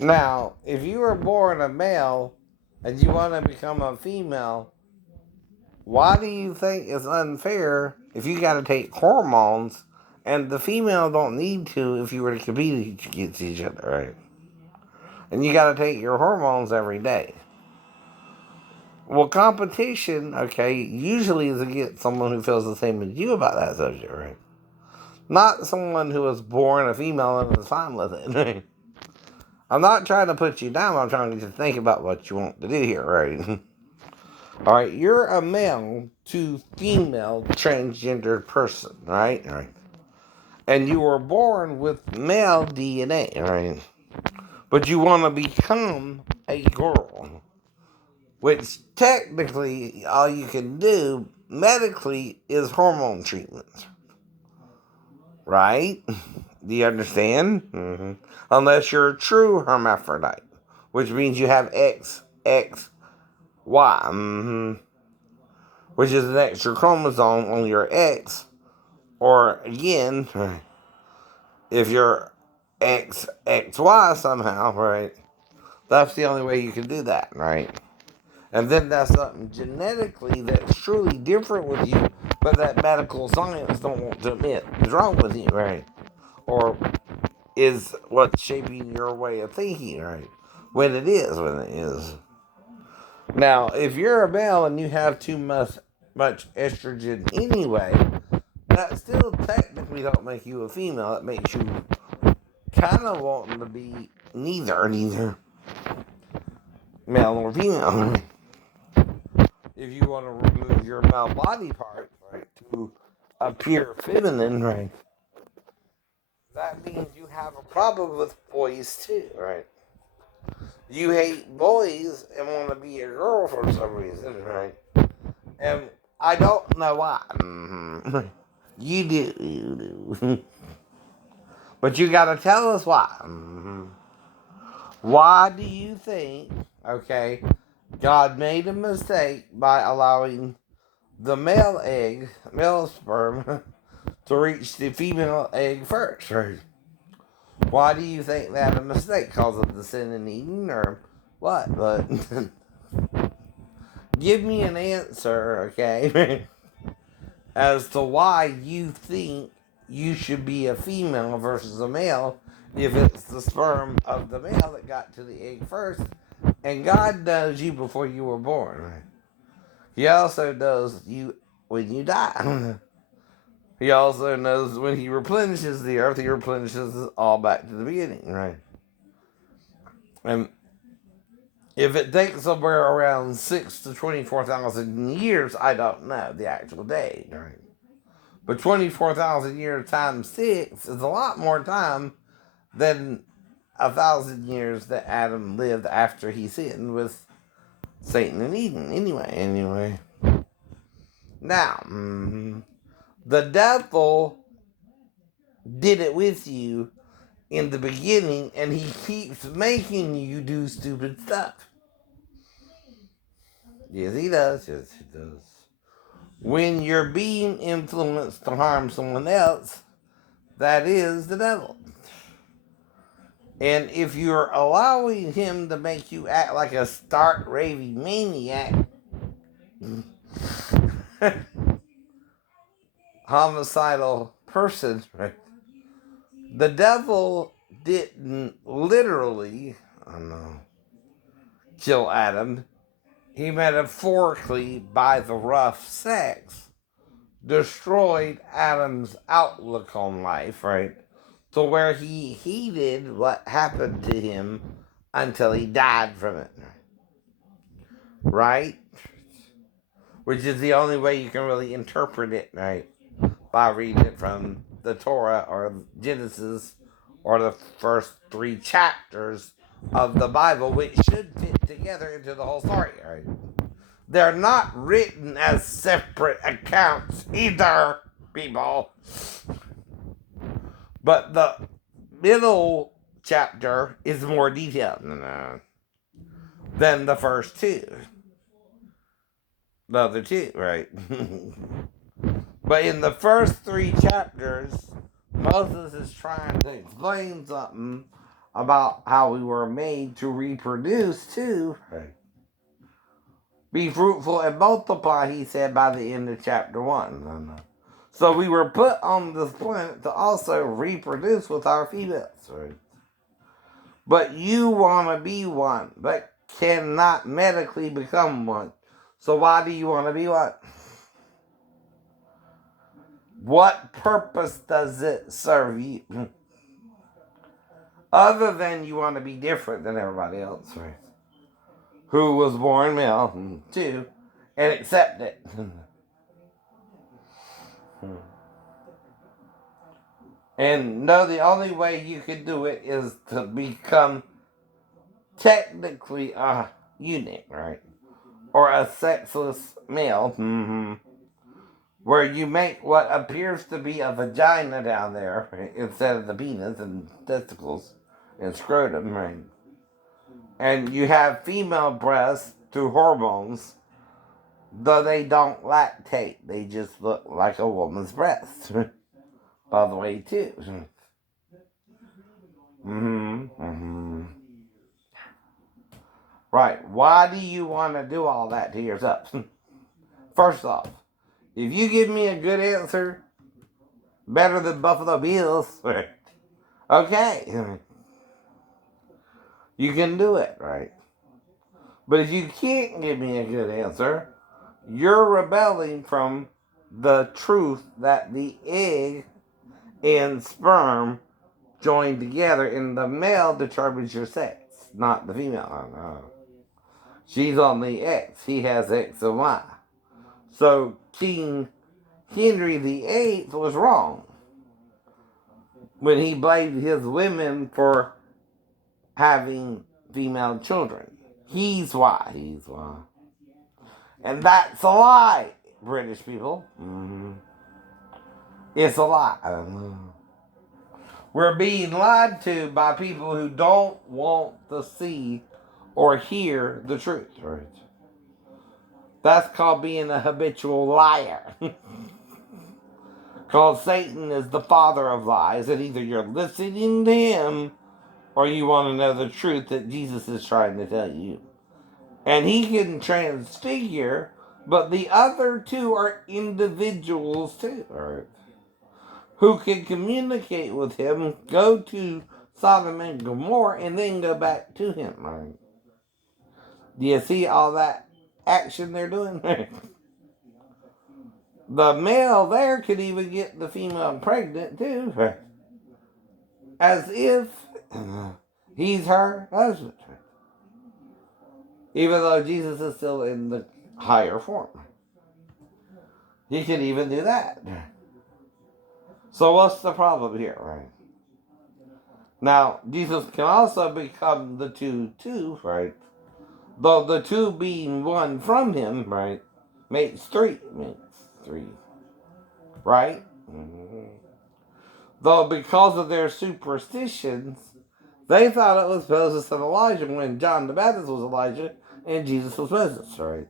Now, if you were born a male and you want to become a female, why do you think it's unfair if you got to take hormones and the female don't need to if you were to compete against each other, right? And you got to take your hormones every day. Well, competition, okay, usually is against someone who feels the same as you about that subject, right? Not someone who was born a female and is fine with it. Right? I'm not trying to put you down. I'm trying to get you to think about what you want to do here, right? All right, you're a male to female transgendered person, right? All right. And you were born with male DNA, right? But you want to become a girl, which technically all you can do medically is hormone treatments, right? Do you understand? Mm-hmm. Unless you're a true hermaphrodite, which means you have XX, Y, which is an extra chromosome on your X, or again, if you're XXY somehow, right? That's the only way you can do that, right? And then that's something genetically that's truly different with you, but that medical science don't want to admit is wrong with you, right? Or is what's shaping your way of thinking, right? When it is. Now, if you're a male and you have too much estrogen anyway, that still technically don't make you a female. It makes you kind of wanting to be neither male nor female. If you want to remove your male body part, right, to appear feminine, right, that means you have a problem with boys too, right? You hate boys and want to be a girl for some reason, right? And I don't know why. Mm-hmm. You do. But you gotta tell us why. Mm-hmm. Why do you think, okay, God made a mistake by allowing the male sperm, to reach the female egg first, right? Why do you think that a mistake? Because of the sin in Eden, or what? But give me an answer, okay, as to why you think you should be a female versus a male if it's the sperm of the male that got to the egg first, and God knows you before you were born. Right? He also knows you when you die. He also knows when he replenishes the earth, he replenishes it all back to the beginning, right? And if it takes somewhere around 6 to 24,000 years, I don't know the actual date, right? But 24,000 years times 6 is a lot more time than 1,000 years that Adam lived after he sinned with Satan and Eden. Anyway. Now, the devil did it with you in the beginning, and he keeps making you do stupid stuff. Yes, he does. Yes, he does. When you're being influenced to harm someone else, that is the devil. And if you're allowing him to make you act like a stark raving maniac, homicidal person, right? The devil didn't literally, I don't know, kill Adam. He metaphorically, by the rough sex, destroyed Adam's outlook on life, right? To where he hated what happened to him until he died from it, right? Which is the only way you can really interpret it, right? By reading it from the Torah or Genesis or the first 3 chapters of the Bible, which should fit together into the whole story, right? They're not written as separate accounts either, people. But the middle chapter is more detailed than the first 2. The other 2, right? But in the first 3 chapters, Moses is trying to explain something about how we were made to reproduce too. Right. Be fruitful and multiply, he said by the end of chapter 1. So we were put on this planet to also reproduce with our females. Right. But you want to be one, but cannot medically become one. So why do you want to be one? What purpose does it serve you? Other than you want to be different than everybody else, right? Who was born male, too, and accept it. And no, the only way you can do it is to become technically a eunuch, right? Or a sexless male, where you make what appears to be a vagina down there, right, instead of the penis and testicles and scrotum, right? And you have female breasts through hormones, though they don't lactate. They just look like a woman's breast. By the way, too. Right. Why do you want to do all that to yourself? First off, if you give me a good answer, better than Buffalo Bills, okay, you can do it, right? But if you can't give me a good answer, you're rebelling from the truth that the egg and sperm join together, and the male determines your sex, not the female. No. She's on the X. He has X and Y. So King Henry VIII was wrong when he blamed his women for having female children. He's why. And that's a lie, British people. It's a lie. We're being lied to by people who don't want to see or hear the truth. Right. That's called being a habitual liar. Called Satan is the father of lies, and either you're listening to him or you want to know the truth that Jesus is trying to tell you. And he can transfigure, but the other two are individuals too. Right. Who can communicate with him, go to Sodom and Gomorrah, and then go back to him. Right? Do you see all that action they're doing? The male there could even get the female pregnant too, as if he's her husband, even though Jesus is still in the higher form. He can even do that. So what's the problem here, right? Now, Jesus can also become the two too, right? Though the two being one from him, right, makes three. Right? Though because of their superstitions, they thought it was Moses and Elijah when John the Baptist was Elijah and Jesus was Moses, right?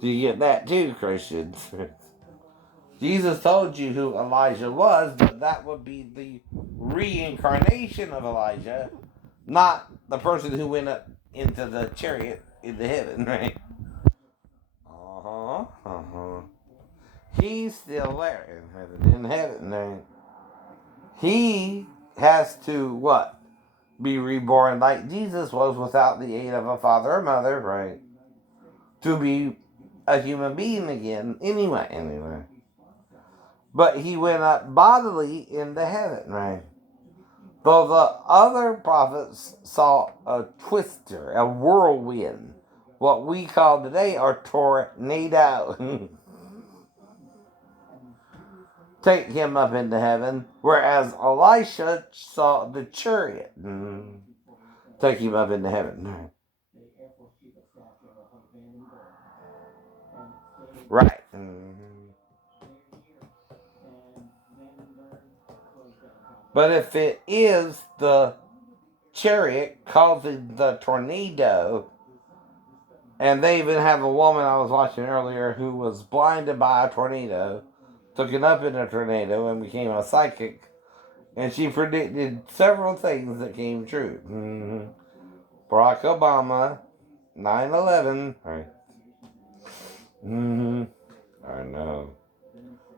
Do you get that too, Christians? Jesus told you who Elijah was, but that would be the reincarnation of Elijah, not the person who went up into the chariot into heaven, right? He's still there in heaven, right? He has to, what? Be reborn like Jesus was without the aid of a father or mother, right? To be a human being again, anyway. But he went up bodily into heaven, right? Though the other prophets saw a twister, a whirlwind, what we call today a tornado, take him up into heaven, whereas Elisha saw the chariot take him up into heaven. Right. But if it is the chariot causing the tornado, and they even have a woman I was watching earlier who was blinded by a tornado, took it up in a tornado and became a psychic, And she predicted several things that came true. Barack Obama, 9/11. Right. I know.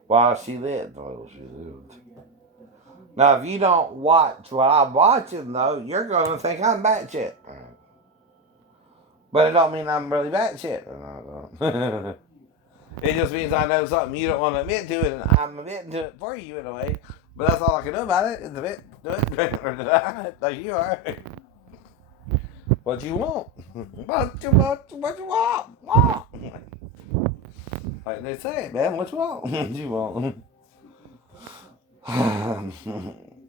While she lived, though, she lived. Now, if you don't watch what I'm watching, though, you're going to think I'm batshit. But it don't mean I'm really batshit. It just means I know something you don't want to admit to, and I'm admitting to it for you in a way. But that's all I can do about it is admit to it. Or did I? Like you are. What you want? What you want? Like they say, man, what you want? What you want?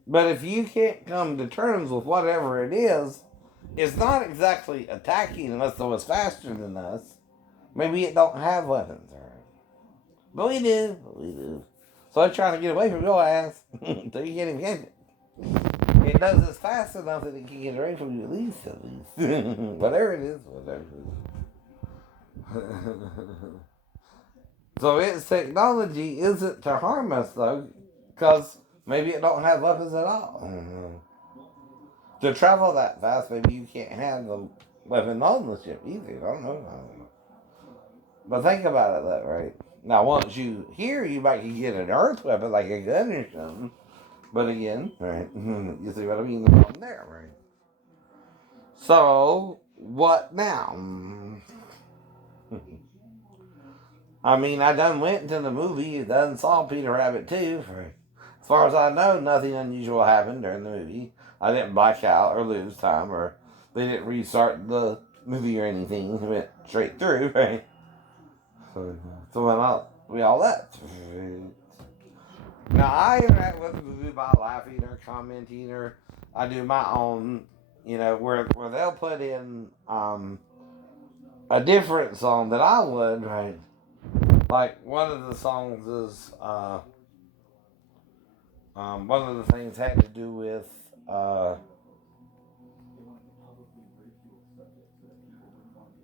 But if you can't come to terms with whatever it is, it's not exactly attacking unless it was faster than us. Maybe it don't have weapons, right? But we do. So they're trying to get away from your ass. So you can't even get it. It does this fast enough that it can get away from you at least. Whatever it is. So its technology isn't to harm us, though, because maybe it don't have weapons at all. To travel that fast, maybe you can't have the weapon on the ship either. I don't know. But think about it that right. Now, once you here, you might get an earth weapon like a gun or something. But again, right? You see what I mean? The problem there, right? So, what now? I mean, I done went to the movie, done saw Peter Rabbit too. As far as I know, nothing unusual happened during the movie. I didn't black out or lose time, or they didn't restart the movie or anything. It went straight through, right? So we all left. Now, I interact with the movie by laughing or commenting, or I do my own, where they'll put in a different song that I would, right? Like, one of the songs is, one of the things had to do with,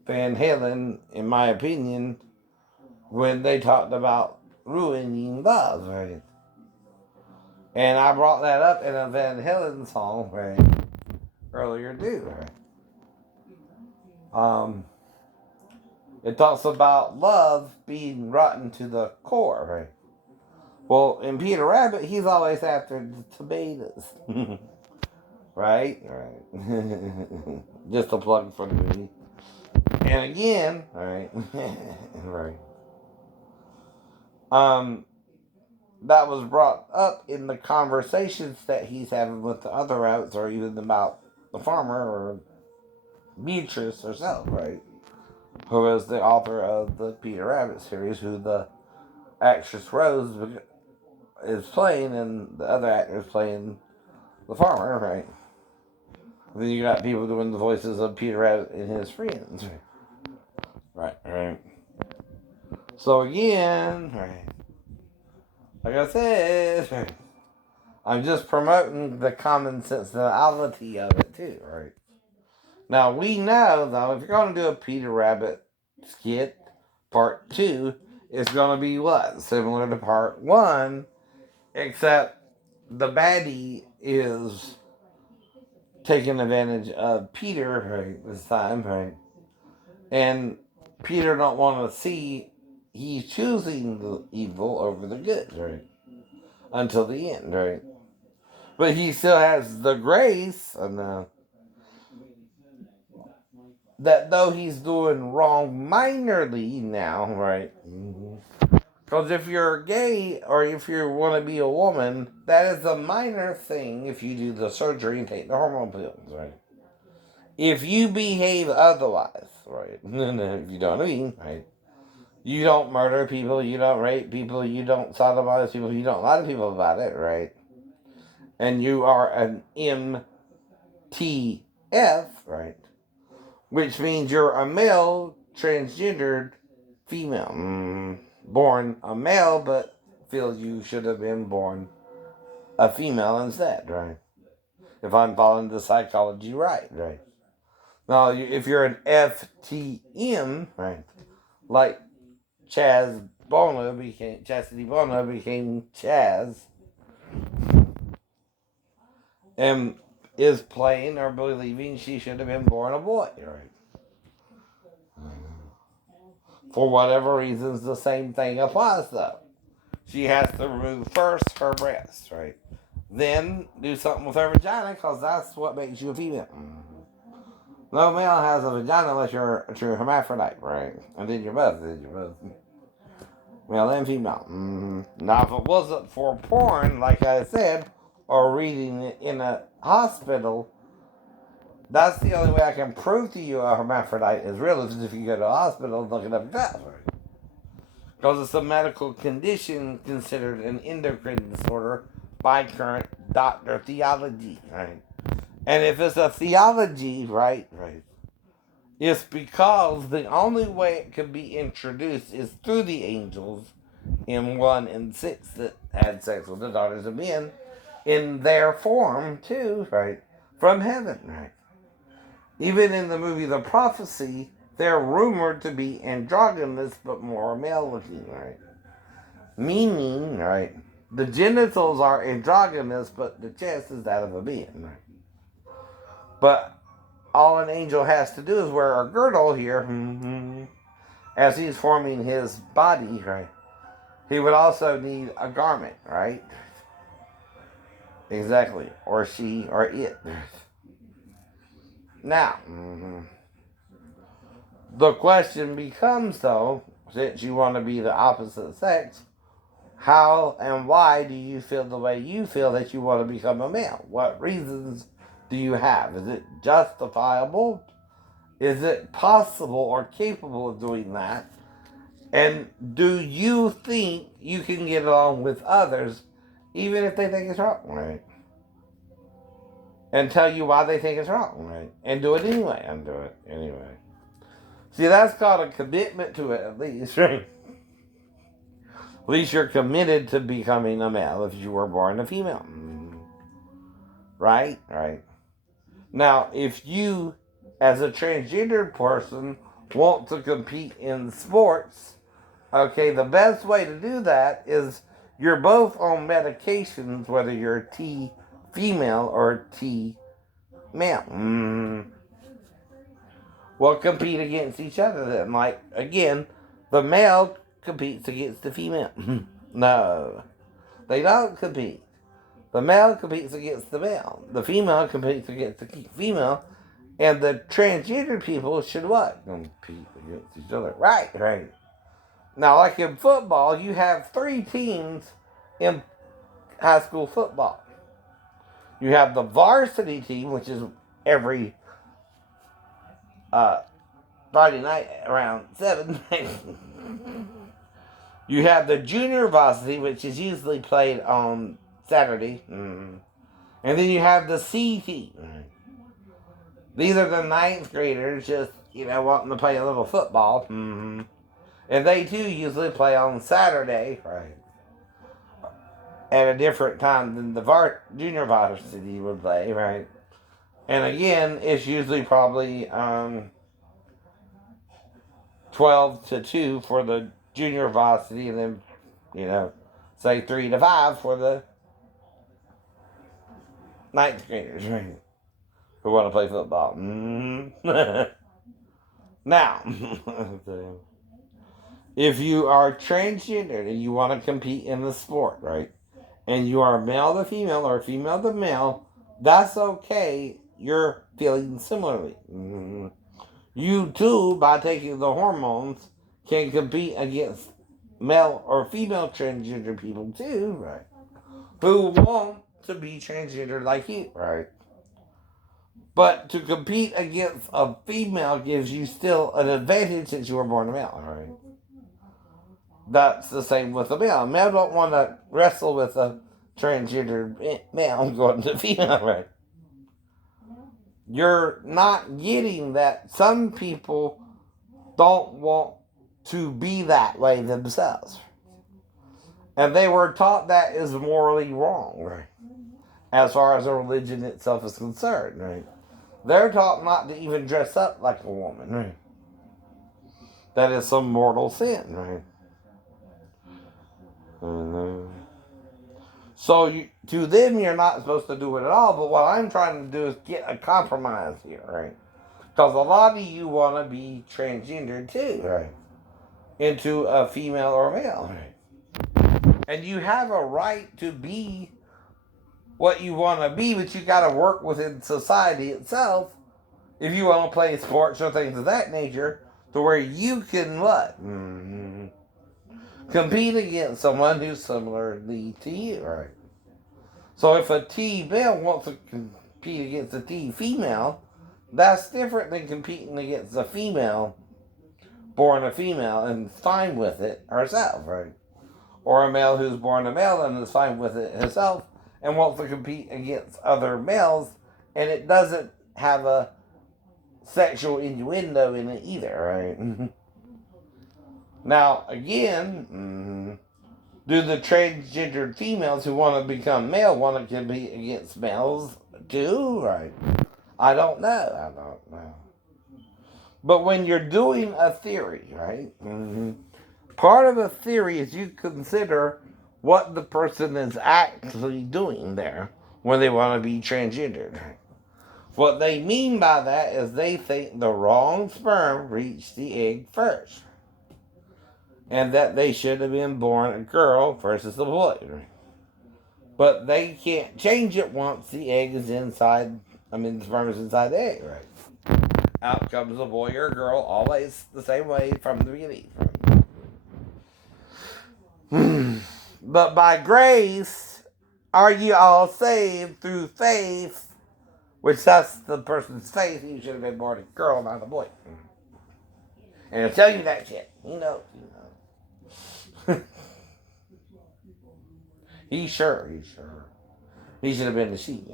Van Halen, in my opinion, when they talked about ruining love, right? And I brought that up in a Van Halen song, right? Earlier too, right? It talks about love being rotten to the core, right? Well, in Peter Rabbit, he's always after the tomatoes. Right? Just a plug for the movie. And again, right? Right. That was brought up in the conversations that he's having with the other rabbits, or even about the farmer, or Beatrice herself, right? Who is the author of the Peter Rabbit series, who the actress Rose is playing, and the other actor is playing the farmer, right? And then you got people doing the voices of Peter Rabbit and his friends. Right. So again, right, like I said, right, I'm just promoting the common sensibility of it too, right? Now we know though, if you're going to do a Peter Rabbit skit, part 2, it's going to be what? Similar to part 1, except the baddie is taking advantage of Peter, right, this time, right? And Peter don't want to see he's choosing the evil over the good, right? Until the end, right? But he still has the grace and that though he's doing wrong minorly now, right? Because if you're gay or if you want to be a woman, that is a minor thing if you do the surgery and take the hormone pills, right? If you behave otherwise, right? If you don't know what I mean, right? You don't murder people, you don't rape people, you don't sodomize people, you don't lie to people about it, right? And you are an MTF, right? Which means you're a male transgendered female. Born a male, but feel you should have been born a female instead, right? If I'm following the psychology right? Now, if you're an FTM, right? Like Chastity Bono became Chaz, and is playing or believing she should have been born a boy, right? For whatever reasons, the same thing applies though. She has to remove first her breasts, right? Then do something with her vagina because that's what makes you a female. No male has a vagina unless you're a true hermaphrodite, right? And then you're both. Male and female. Now, if it wasn't for porn, like I said, or reading it in a hospital, that's the only way I can prove to you a hermaphrodite is real is if you go to a hospital and look it up yourself. Because it's a medical condition considered an endocrine disorder by current doctor theology, right? And if it's a theology, right, it's because the only way it can be introduced is through the angels in 1 and 6 that had sex with the daughters of men in their form too, right? From heaven, right? Even in the movie The Prophecy, they're rumored to be androgynous but more male looking, right? Meaning, right, the genitals are androgynous but the chest is that of a man, right? But all an angel has to do is wear a girdle here as he's forming his body, right? He would also need a garment, right? Exactly. Or she or it. Now, the question becomes, though, since you want to be the opposite sex, how and why do you feel the way you feel that you want to become a male? What reasons do you have? Is it justifiable? Is it possible or capable of doing that? And do you think you can get along with others even if they think it's wrong, right? And tell you why they think it's wrong, right? And do it anyway, and do it anyway. See, that's called a commitment to it, at least, right? At least you're committed to becoming a male if you were born a female. Right? Right. Now, if you, as a transgendered person, want to compete in sports, okay, the best way to do that is you're both on medications, whether you're T female or T male. Well, compete against each other then. Like, again, the male competes against the female. No, they don't compete. The male competes against the male. The female competes against the female. And the transgender people should what? Compete against each other. Right, right. Now, like in football, you have 3 teams in high school football. You have the varsity team, which is every Friday night around 7. You have the junior varsity, which is usually played on Saturday. And then you have the C team. These are the 9th graders just, wanting to play a little football. And they too usually play on Saturday, right? At a different time than the junior varsity would play, right? And again, it's usually probably 12 to 2 for the junior varsity, and then, say 3 to 5 for the 9th graders, right? Who want to play football. Now, if you are transgender and you want to compete in the sport, right? And you are male to female or female to male, that's okay. You're feeling similarly. You too, by taking the hormones, can compete against male or female transgender people too, right? Who want to be transgender like you, right? But to compete against a female gives you still an advantage since you were born a male, right? That's the same with a male. A male don't want to wrestle with a transgender male going to female, right? You're not getting that. Some people don't want to be that way themselves. And they were taught that is morally wrong, right? As far as the religion itself is concerned, right? They're taught not to even dress up like a woman, right? That is some mortal sin, right? So to them, you're not supposed to do it at all. But what I'm trying to do is get a compromise here, right? Because a lot of you want to be transgendered too, right? Into a female or male, right? And you have a right to be what you want to be, but you got to work within society itself if you want to play sports or things of that nature, to where you can what? Compete against someone who's similarly to you, right? So if a T male wants to compete against a T female, that's different than competing against a female born a female and fine with it herself, right? Or a male who's born a male and is fine with it himself and wants to compete against other males, and it doesn't have a sexual innuendo in it either, right? Now, again, do the transgendered females who want to become male want to compete against males too, right? I don't know. But when you're doing a theory, right? Part of a theory is you consider what the person is actually doing there when they want to be transgendered. What they mean by that is they think the wrong sperm reached the egg first, and that they should have been born a girl versus a boy. But they can't change it once the egg is inside, the sperm is inside the egg, right? Out comes a boy or a girl, always the same way from the beginning. But by grace are you all saved through faith, which that's the person's faith. You should have been born a girl, not a boy. And he'll tell you that shit. You know. He's sure. He should have been the sheep.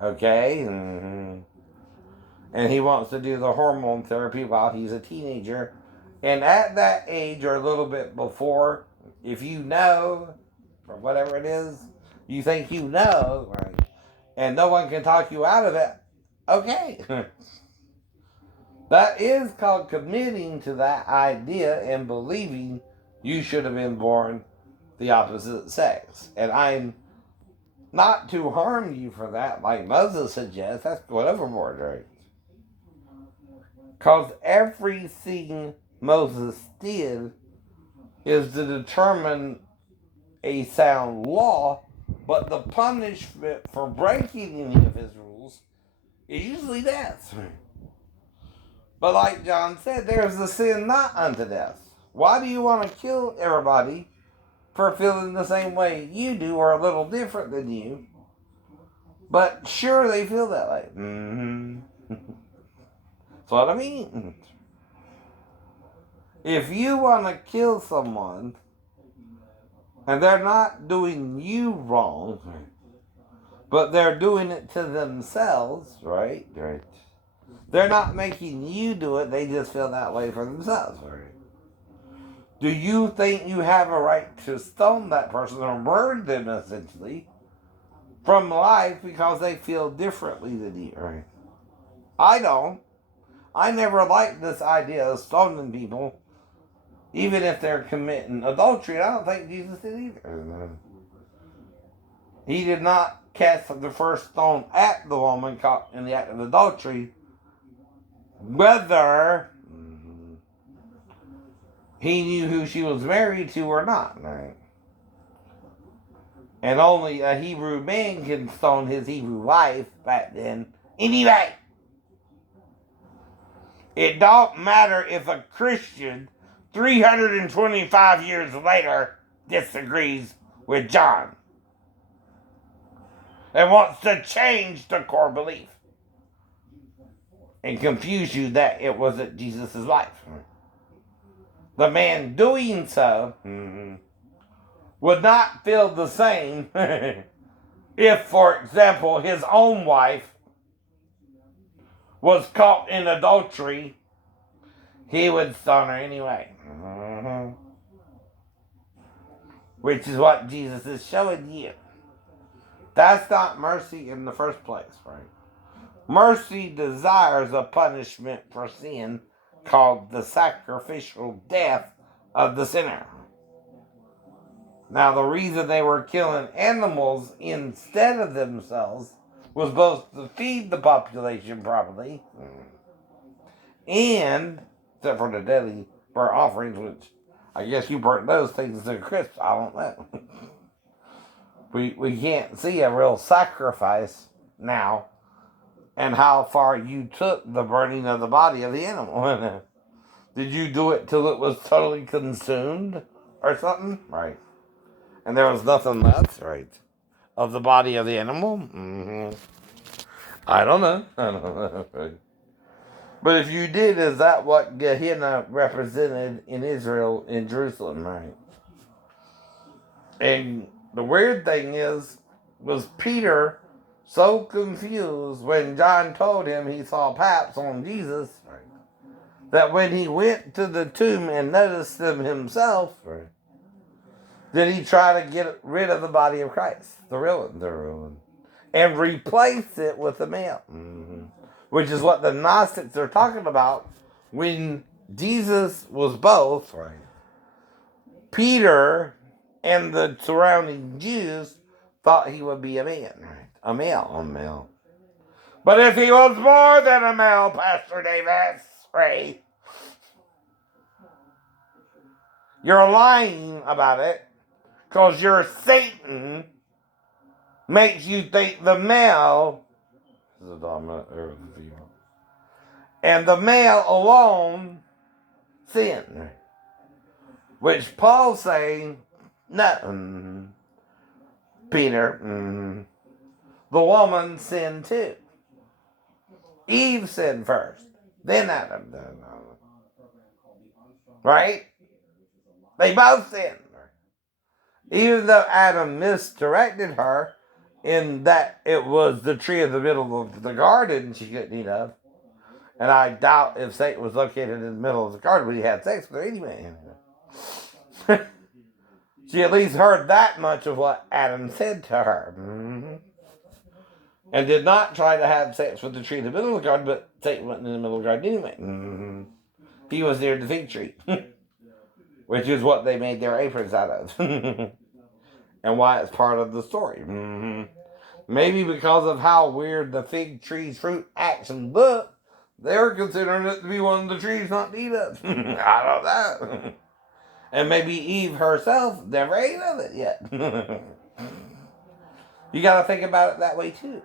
Okay? And he wants to do the hormone therapy while he's a teenager. And at that age, or a little bit before, if you know, or whatever it is, you think you know, right? And no one can talk you out of it, okay. That is called committing to that idea and believing you should have been born the opposite sex. And I'm not to harm you for that, like Moses suggests. That's going overboard, right? Because everything Moses did is to determine a sound law, but the punishment for breaking any of his rules is usually death. But like John said, there's a sin not unto death. Why do you want to kill everybody for feeling the same way you do or a little different than you? But sure, they feel that way. That's what I mean. If you want to kill someone and they're not doing you wrong, but they're doing it to themselves, right? They're not making you do it, they just feel that way for themselves, right? Do you think you have a right to stone that person or murder them, essentially, from life because they feel differently than you, right? I don't. I never liked this idea of stoning people, even if they're committing adultery. I don't think Jesus did either. He did not cast the first stone at the woman caught in the act of adultery, whether he knew who she was married to or not, right? And only a Hebrew man can stone his Hebrew wife back then. Anyway, it don't matter if a Christian 325 years later disagrees with John and wants to change the core belief and confuse you that it wasn't Jesus' life. The man doing so would not feel the same if, for example, his own wife was caught in adultery. He would stone her anyway. Which is what Jesus is showing you. That's not mercy in the first place, right? Mercy desires a punishment for sin called the sacrificial death of the sinner. Now, the reason they were killing animals instead of themselves was both to feed the population properly and, except for the daily burnt offerings, which I guess you burnt those things to crisp. I don't know. we can't see a real sacrifice now and how far you took the burning of the body of the animal. Did you do it till it was totally consumed or something? Right. And there was nothing left, right, of the body of the animal? Mm-hmm. I don't know. I don't know. Right. But if you did, is that what Gehenna represented in Israel, in Jerusalem, right? And the weird thing was Peter so confused when John told him he saw paps on Jesus, right, that when he went to the tomb and noticed them himself, right, did he try to get rid of the body of Christ, the real one, and replace it with the male? Mm-hmm. Which is what the Gnostics are talking about when Jesus was both, right, Peter and the surrounding Jews thought he would be a man, right? A male. But if he was more than a male, Pastor Davis, right, you're lying about it because your Satan makes you think the male is the dominant or the female. And the male alone sin. Which Paul's saying, no, Peter, the woman sinned too. Eve sinned first, then Adam did. Right? They both sinned. Even though Adam misdirected her in that it was the tree of the middle of the garden she couldn't eat of. And I doubt if Satan was located in the middle of the garden when he had sex with her anyway. She at least heard that much of what Adam said to her. Mm-hmm. And did not try to have sex with the tree in the middle of the garden, but Satan went in the middle of the garden anyway. Mm-hmm. He was near the fig tree, which is what they made their aprons out of. And why it's part of the story. Mm-hmm. Maybe because of how weird the fig tree's fruit actually looked, they were considering it to be one of the trees not to eat of. I don't know. And maybe Eve herself never ate of it yet. You got to think about it that way too.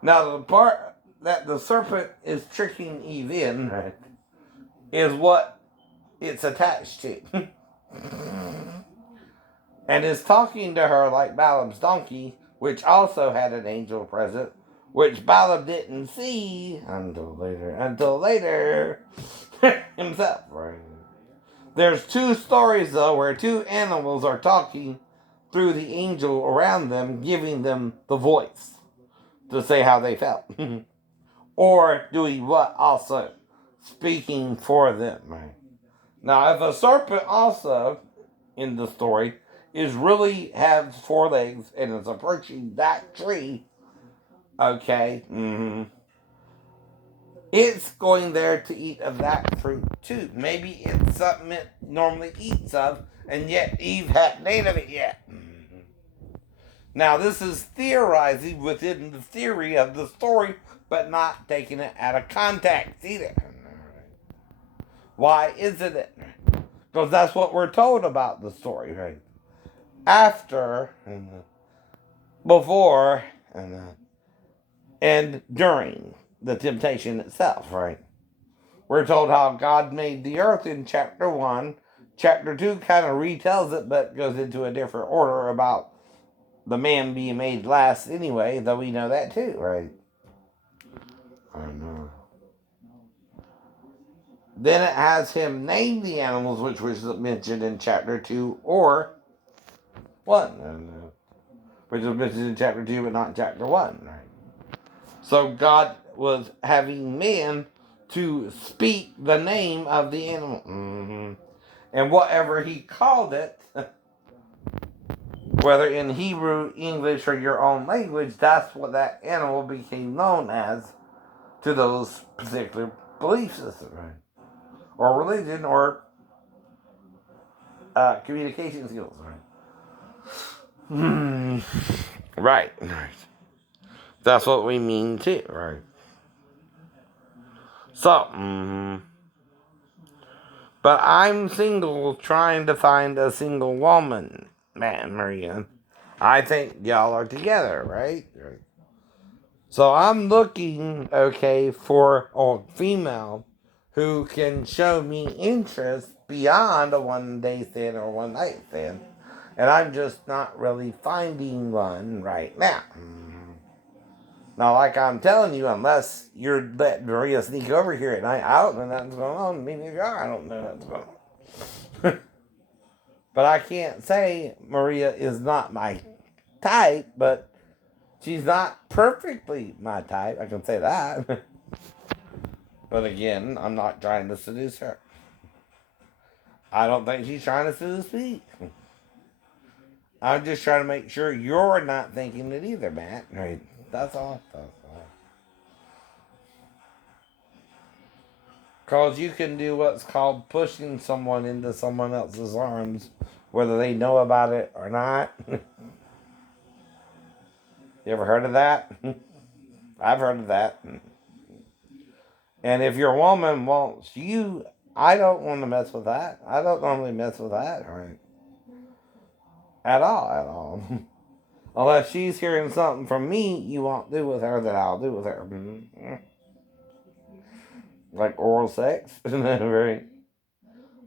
Now, the part that the serpent is tricking Eve in, right, is what it's attached to. And is talking to her like Balaam's donkey, which also had an angel present, which Balaam didn't see until later himself. Right. There's two stories, though, where two animals are talking through the angel around them, giving them the voice to say how they felt. Or doing what also? Speaking for them. Right. Now, if a serpent also, in the story, is really has four legs and is approaching that tree, okay, it's going there to eat of that fruit too. Maybe it's something it normally eats of, and yet Eve hadn't ate of it yet. Now, this is theorizing within the theory of the story, but not taking it out of context either. Why isn't it? Because that's what we're told about the story, right? After, before, and during the temptation itself, right? We're told how God made the earth in chapter 1. Chapter 2 kind of retells it, but goes into a different order about the man being made last anyway, though we know that too, right? I know. Then it has him name the animals, which was mentioned in chapter 2, or 1. Which was mentioned in chapter 2, but not in chapter 1, right? So God was having man to speak the name of the animal. And whatever he called it, whether in Hebrew, English, or your own language, that's what that animal became known as to those particular belief systems, right? Or religion, or communication skills. Right. Right. Right. That's what we mean too. Right. So, but I'm single, trying to find a single woman, man, Maria. I think y'all are together, right? Right. So I'm looking, okay, for a female who can show me interest beyond a one day stand or one night stand. And I'm just not really finding one right now. Now, like I'm telling you, unless you're letting Maria sneak over here at night, I don't know nothing's going on. Me neither are. I don't know nothing's going on. But I can't say Maria is not my type, but she's not perfectly my type. I can say that. But again, I'm not trying to seduce her. I don't think she's trying to seduce me. I'm just trying to make sure you're not thinking it either, Matt. Right? That's all. That's all. Because you can do what's called pushing someone into someone else's arms, whether they know about it or not. You ever heard of that? I've heard of that. And if your woman wants you, I don't want to mess with that. I don't normally mess with that, right? At all. Unless she's hearing something from me you won't do with her that I'll do with her. Like oral sex. Right?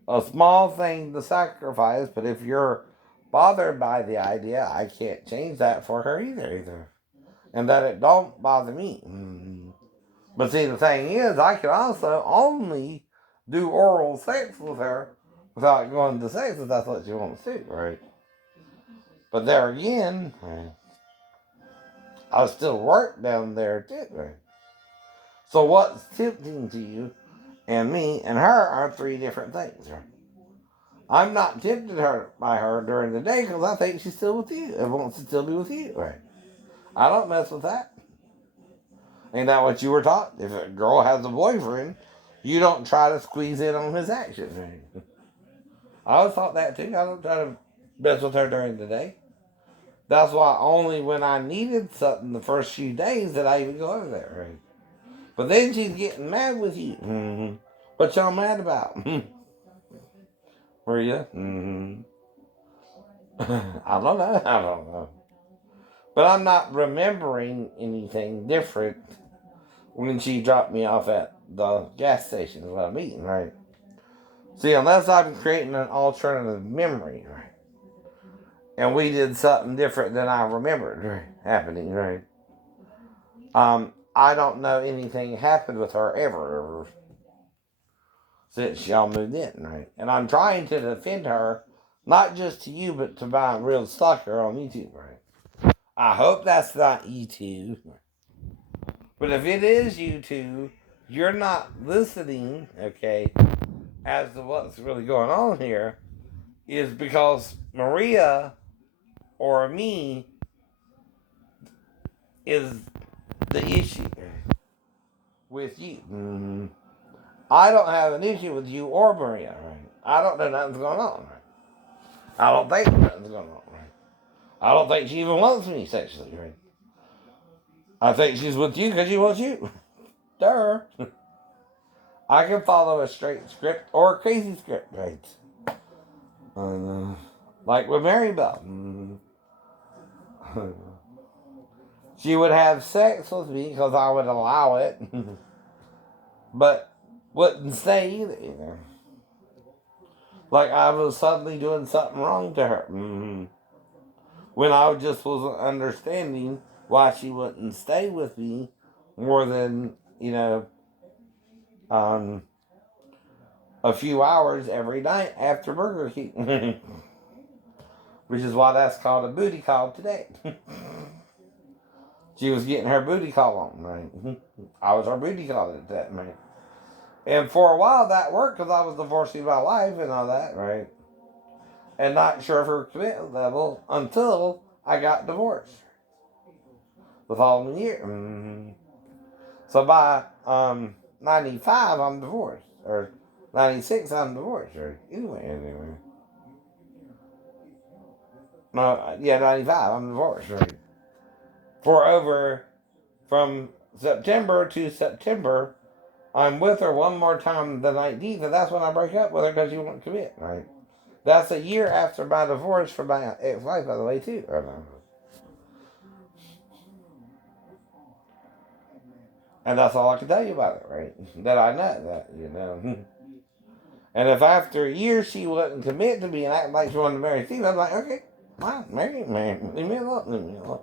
A small thing to sacrifice, but if you're bothered by the idea, I can't change that for her either. And that it don't bother me. But see, the thing is, I can also only do oral sex with her without going to sex if that's what she wants to, right? But there again, I still work down there too, right? So what's tempting to you and me and her are three different things, right? I'm not tempted by her during the day because I think she's still with you and wants to still be with you, right? I don't mess with that. Ain't that what you were taught? If a girl has a boyfriend, you don't try to squeeze in on his actions, right? I always thought that too. I don't try to mess with her during the day. That's why only when I needed something the first few days did I even go over there, right? But then she's getting mad with you. What y'all mad about? Were you? I don't know. I don't know. But I'm not remembering anything different when she dropped me off at the gas station is what I mean, right? See, unless I'm creating an alternative memory, right? And we did something different than I remembered, right, happening, right? I don't know anything happened with her ever since y'all moved in, right? And I'm trying to defend her, not just to you, but to my real stalker on YouTube, right? I hope that's not you two. But if it is you two, you're not listening, okay, as to what's really going on here, is because Maria or me is the issue with you. I don't have an issue with you or Maria, right? I don't know nothing's going on, right? I don't think nothing's going on, right? I don't think she even wants me sexually, right? I think she's with you because she wants you. Duh. I can follow a straight script or a crazy script, right? Like with Mary Bell. She would have sex with me because I would allow it, but wouldn't stay either. Like I was suddenly doing something wrong to her. When I just wasn't understanding why she wouldn't stay with me more than, um, a few hours every night after Burger King. Which is why that's called a booty call today. She was getting her booty call on, right? I was her booty call at that, right? And for a while that worked because I was divorcing my wife and all that, right? And not sure of her commitment level until I got divorced the following year. So by 95, I'm divorced. Or 96, I'm divorced. Or anyway. No, yeah, 95. I'm divorced, right? From September to September, I'm with her one more time the 19th, and that's when I break up with her because she won't commit, right? That's a year after my divorce from my ex-wife, by the way, too. And that's all I can tell you about it, right? That I know that. And if after a year she wouldn't commit to me and act like she wanted to marry Steve, I'm like, okay, fine, marry, leave me alone, leave me alone.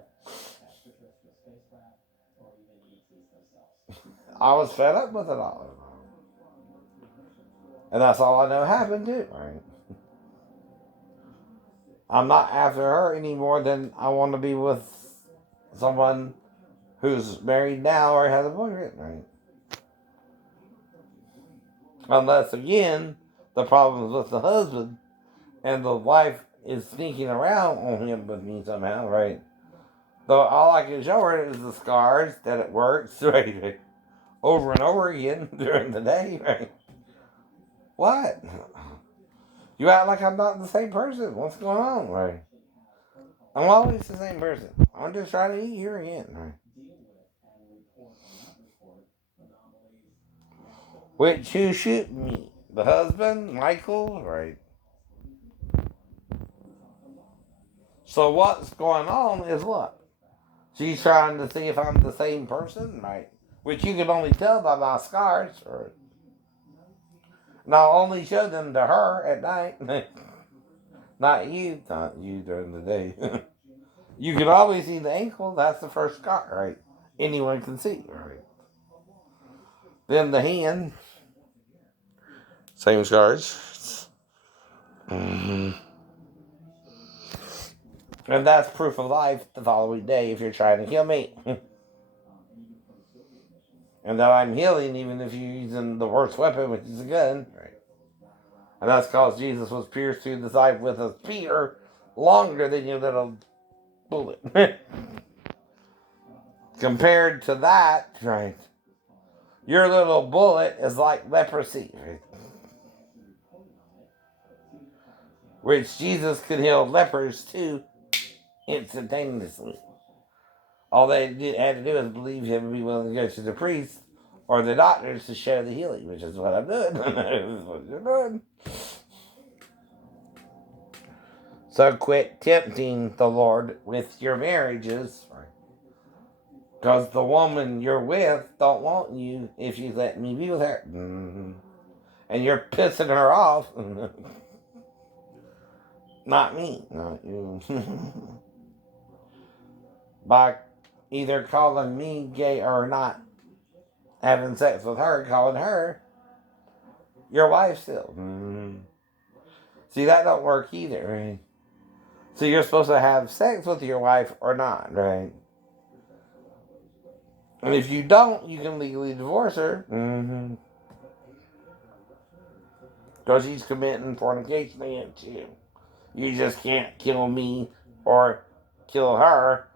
I was fed up with it all. And that's all I know happened too, right? I'm not after her any more than I want to be with someone who's married now or has a boyfriend, right? Unless, again, the problem is with the husband and the wife is sneaking around on him with me somehow, right? So all I can show her is the scars that it works, right? Over and over again during the day, right? What? You act like I'm not the same person. What's going on, right? I'm always the same person. I'm just trying to eat here again, right? Which who shoot me? The husband, Michael, right? So what's going on is what? She's trying to see if I'm the same person, right? Which you can only tell by my scars, right? And I'll only show them to her at night. Not you during the day. You can always see the ankle, that's the first scar, right? Anyone can see, right? Then the hand, same scars. Mm-hmm. And that's proof of life the following day if you're trying to kill me. And that I'm healing even if you're using the worst weapon, which is a gun. Right. And that's because Jesus was pierced through the side with a spear longer than your little bullet. Compared to that, right, your little bullet is like leprosy. Right? Which Jesus could heal lepers too instantaneously. All they had to do is believe him and be willing to go to the priest or the doctors to show the healing, which is what I'm doing. This is what you're doing. So quit tempting the Lord with your marriages. Because the woman you're with don't want you if you let me be with her. Mm-hmm. And you're pissing her off. Not me. Not you. By either calling me gay or not having sex with her, calling her your wife still. Mm-hmm. See, that don't work either, right? So you're supposed to have sex with your wife or not, right? And if you don't, you can legally divorce her. Mm-hmm. Because she's committing fornication against you. You just can't kill me or kill her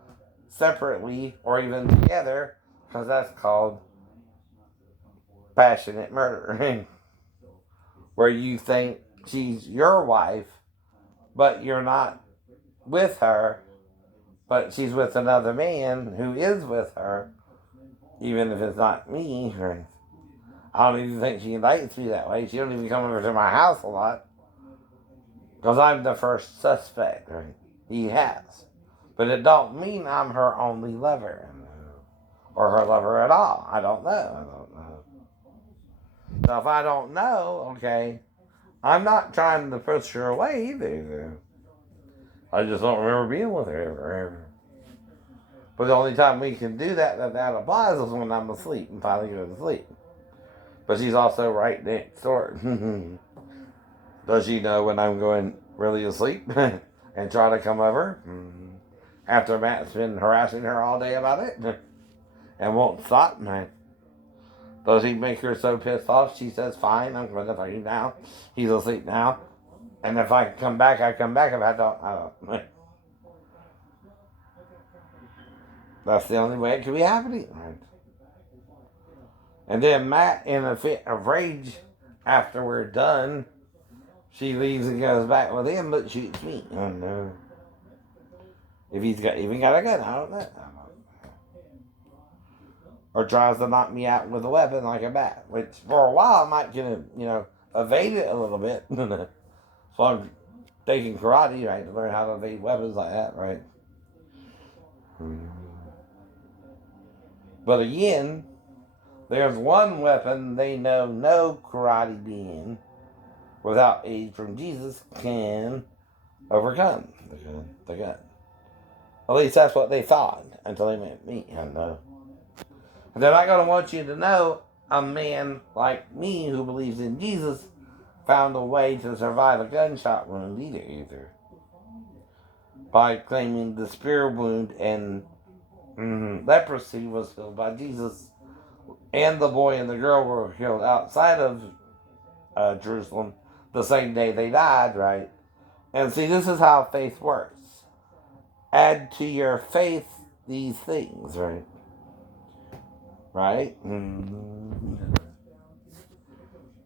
separately or even together because that's called passionate murder. Where you think she's your wife, but you're not with her, but she's with another man who is with her, even if it's not me. I don't even think she likes me that way. She don't even come over to my house a lot. Because I'm the first suspect, right? He has. But it don't mean I'm her only lover. Or her lover at all. I don't know. So if I don't know, okay, I'm not trying to push her away either. I just don't remember being with her ever. But the only time we can do that applies is when I'm asleep and finally go to sleep. But she's also right next door. Does she know when I'm going really asleep and try to come over? After Matt's been harassing her all day about it and won't stop, man. Does he make her so pissed off? She says, fine, I'm going to leave now. He's asleep now. And if I come back, I come back. If I don't. That's the only way it could be happening. Right? And then Matt, in a fit of rage, after we're done, she leaves and goes back with him, but shoots me. Oh, no. If he's even got a gun, I don't know. Or tries to knock me out with a weapon like a bat, which for a while I might get evade it a little bit. So I'm taking karate, right, to learn how to evade weapons like that, right? But again, there's one weapon they know no karate being without aid from Jesus can overcome the gun. At least that's what they thought until they met me. And they're not going to want you to know a man like me who believes in Jesus found a way to survive a gunshot wound either. By claiming the spear wound and leprosy was healed by Jesus, and the boy and the girl were healed outside of Jerusalem the same day they died, right? And see, this is how faith works. Add to your faith these things, right? Right?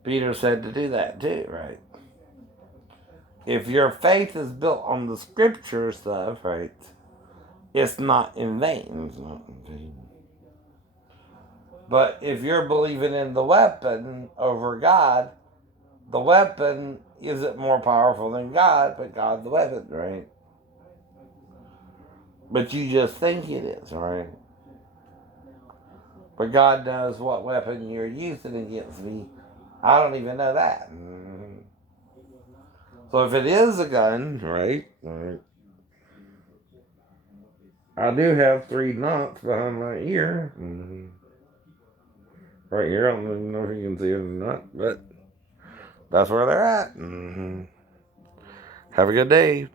Peter said to do that too, right? If your faith is built on the scripture stuff, right, it's not in vain. It's not in vain. But if you're believing in the weapon over God, the weapon isn't more powerful than God, but God's the weapon, right? But you just think it is, right? But God knows what weapon you're using against me. I don't even know that. So if it is a gun, right? I do have 3 knots behind my ear. Right here, I don't even know if you can see it or not, but that's where they're at. Have a good day.